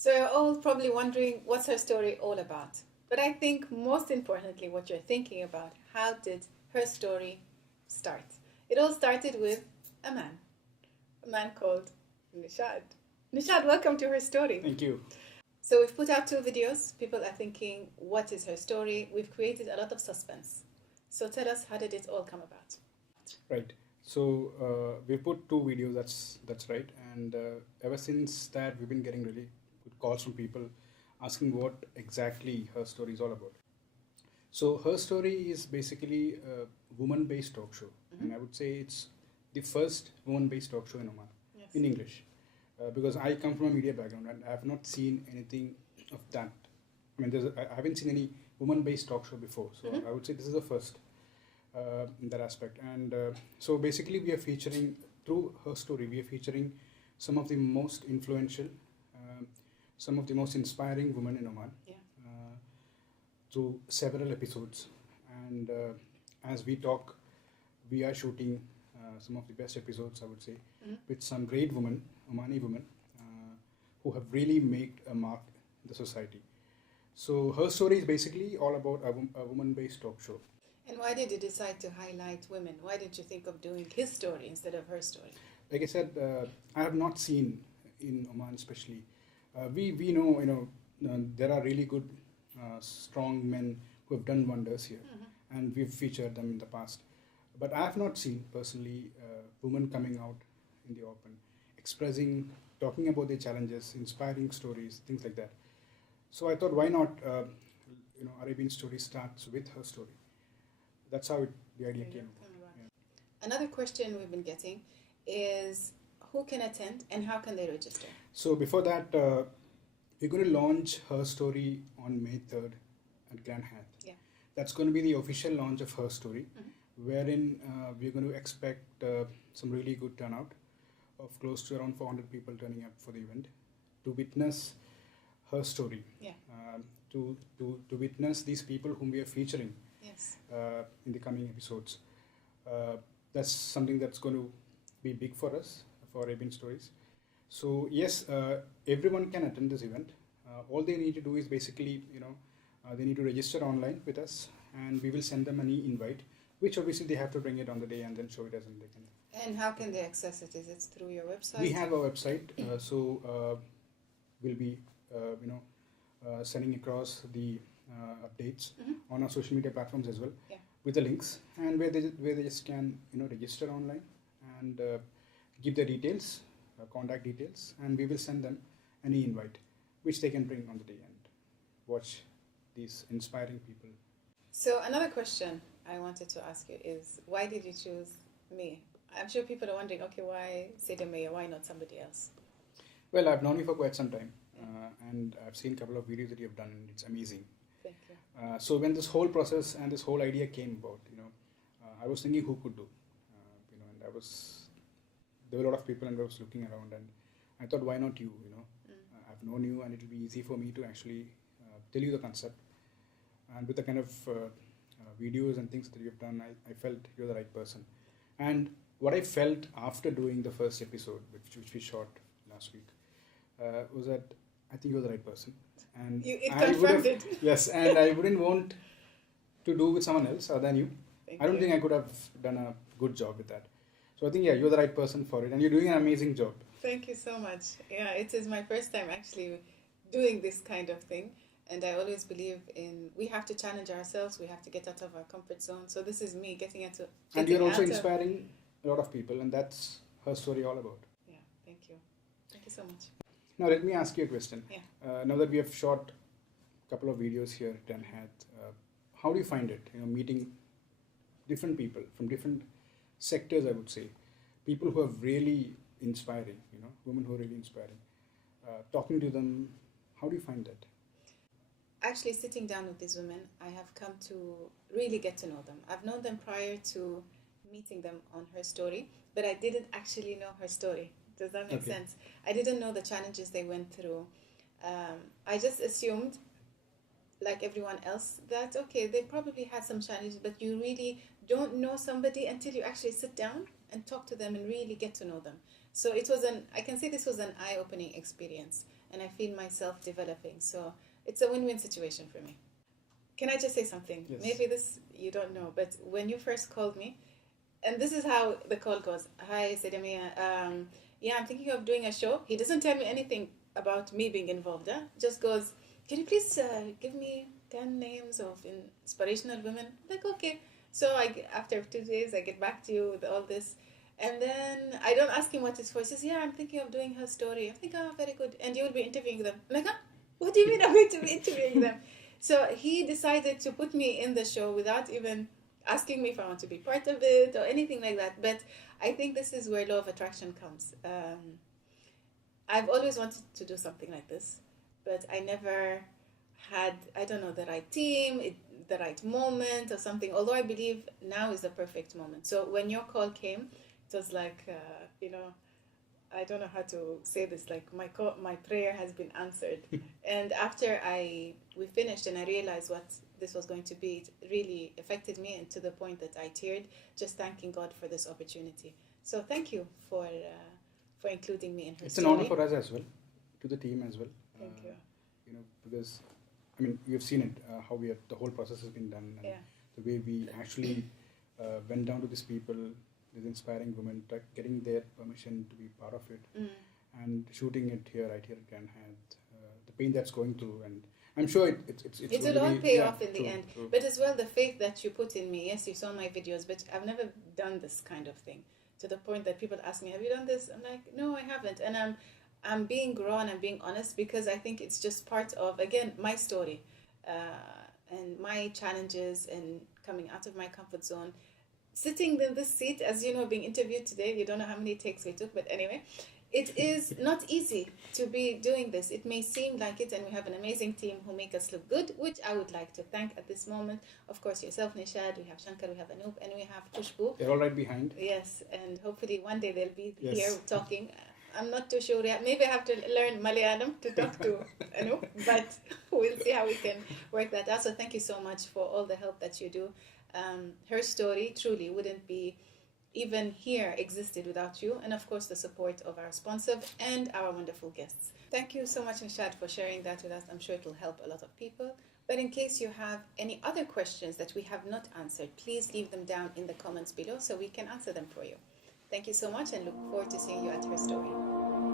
So you're all probably wondering what's her story all about. But I think most importantly, what you're thinking about, how did her story start? It all started with a man called Nishad. Nishad, welcome to her story. Thank you. So we've put out 2 videos. People are thinking, what is her story? We've created a lot of suspense. So tell us, how did it all come about? Right. So we put 2 videos. That's right. And ever since that, we've been getting really good calls from people asking what exactly her story is all about. So her story is basically a woman-based talk show, and I would say it's the first woman-based talk show in Oman Yes. in English, because I come from a media background and I have not seen anything of that. I mean, I haven't seen any woman-based talk show before, so I would say this is the first in that aspect. And so basically, we are featuring through her story. We are featuring some of the most influential, some of the most inspiring women in Oman. Yeah. Through several episodes, and as we talk, we are shooting some of the best episodes, I would say, with some great women, Omani women, who have really made a mark in the society. So her story is basically all about a woman-based talk show. And why did you decide to highlight women? Why did you think of doing his story instead of her story? Like I said, I have not seen in Oman, especially. We know, there are really good, strong men who have done wonders here, and we've featured them in the past. But I have not seen personally women coming out in the open, expressing, talking about their challenges, inspiring stories, things like that. So I thought, why not? Arabian story starts with her story. That's how the idea came about. Yeah. Another question we've been getting is who can attend and how can they register? So before that, we're going to launch Her Story on May 3rd at Grand Hyatt. Yeah. That's going to be the official launch of Her Story, wherein we're going to expect some really good turnout of close to around 400 people turning up for the event to witness her story. Yeah. To witness these people whom we are featuring. Yes. In the coming episodes. That's something that's going to be big for us, for Arabian Stories. So yes, everyone can attend this event. All they need to do is basically, they need to register online with us, and we will send them an e-invite, which obviously they have to bring it on the day and then show it as an they can. And how can they access it? Is it through your website? We have a website, so we'll be, sending across the updates on our social media platforms as well, with the links, and where they just can register online and give their details, contact details, and we will send them an e-invite which they can bring on the day and watch these inspiring people. So another question I wanted to ask you is, why did you choose me? I'm sure people are wondering, okay, why Seda Maya? Why not somebody else? Well, I've known you for quite some time, and I've seen a couple of videos that you've done, and it's amazing. Thank you. So when this whole process and this whole idea came about, I was thinking who could do, and there were a lot of people, and I was looking around, and I thought, why not you? I've known you, and it will be easy for me to actually tell you the concept, and with the kind of videos and things that you've done, I felt you're the right person. And what I felt after doing the first episode, which we shot last week, was that I think you're the right person. And It confirmed it. Yes, and I wouldn't want to do with someone else other than you. I don't think I could have done a good job with that. So I think, you're the right person for it, and you're doing an amazing job. Thank you so much. Yeah, it is my first time actually doing this kind of thing, and I always believe we have to challenge ourselves, we have to get out of our comfort zone. So this is me getting into. And you're also inspiring a lot of people, and that's her story all about. Yeah, thank you. Thank you so much. Now let me ask you a question. Yeah. Now that we have shot a couple of videos here at Grand Hyatt, how do you find it? Meeting different people from different sectors, I would say, people who are really inspiring. Women who are really inspiring. Talking to them, how do you find that? Actually, sitting down with these women, I have come to really get to know them. I've known them prior to meeting them on Her Story, but I didn't actually know her story. Does that make sense? I didn't know the challenges they went through. I just assumed, like everyone else, that, okay, they probably had some challenges, but you really don't know somebody until you actually sit down and talk to them and really get to know them. So I can say this was an eye-opening experience. and I feel myself developing. So it's a win-win situation for me. Can I just say something? Yes. Maybe this you don't know, but when you first called me, and this is how the call goes. Hi, Sedamia. Yeah, I'm thinking of doing a show. He doesn't tell me anything about me being involved. Just goes, can you please give me 10 names of inspirational women? Like, okay. So after 2 days, I get back to you with all this. And then I don't ask him what it's for. He says, yeah, I'm thinking of doing HerStory. I think, oh, very good. And you will be interviewing them. I'm like, huh? What do you mean I'm going to be interviewing them? So he decided to put me in the show without even asking me if I want to be part of it or anything like that. But I think this is where law of attraction comes. I've always wanted to do something like this, but I never had, I don't know, the right team, the right moment or something. Although I believe now is the perfect moment. So when your call came, it was like, I don't know how to say this, like my prayer has been answered. And after we finished and I realized what this was going to be, it really affected me, and to the point that I teared, just thanking God for this opportunity. So thank you for including me in HerStory. It's an honor for us as well, to the team as well. Thank you. Because, I mean, you've seen it, how the whole process has been done, and the way we actually went down to these people, these inspiring women, getting their permission to be part of it, and shooting it here, right here at Grand Hyatt, the pain that's going through, and I'm sure it will all pay off in the true, end. True. But as well, the faith that you put in me. Yes, you saw my videos, but I've never done this kind of thing, to the point that people ask me, have you done this? I'm like, no, I haven't. And I'm being raw and I'm being honest, because I think it's just part of, again, my story and my challenges and coming out of my comfort zone. Sitting in this seat, as you know, being interviewed today, you don't know how many takes we took, but anyway, it is not easy to be doing this. It may seem like it, and we have an amazing team who make us look good, which I would like to thank at this moment. Of course, yourself, Nishad, we have Shankar, we have Anoop, and we have Kushbu. They're all right behind. Yes, and hopefully one day they'll be Yes. here talking. I'm not too sure yet. Maybe I have to learn Malayalam to talk to Anoop, but we'll see how we can work that out. So thank you so much for all the help that you do. HerStory truly wouldn't be even here existed without you, and of course the support of our sponsor and our wonderful guests. Thank you so much, Nishad, for sharing that with us. I'm sure it will help a lot of people. But in case you have any other questions that we have not answered, please leave them down in the comments below so we can answer them for you. Thank you so much, and look forward to seeing you at HerStory.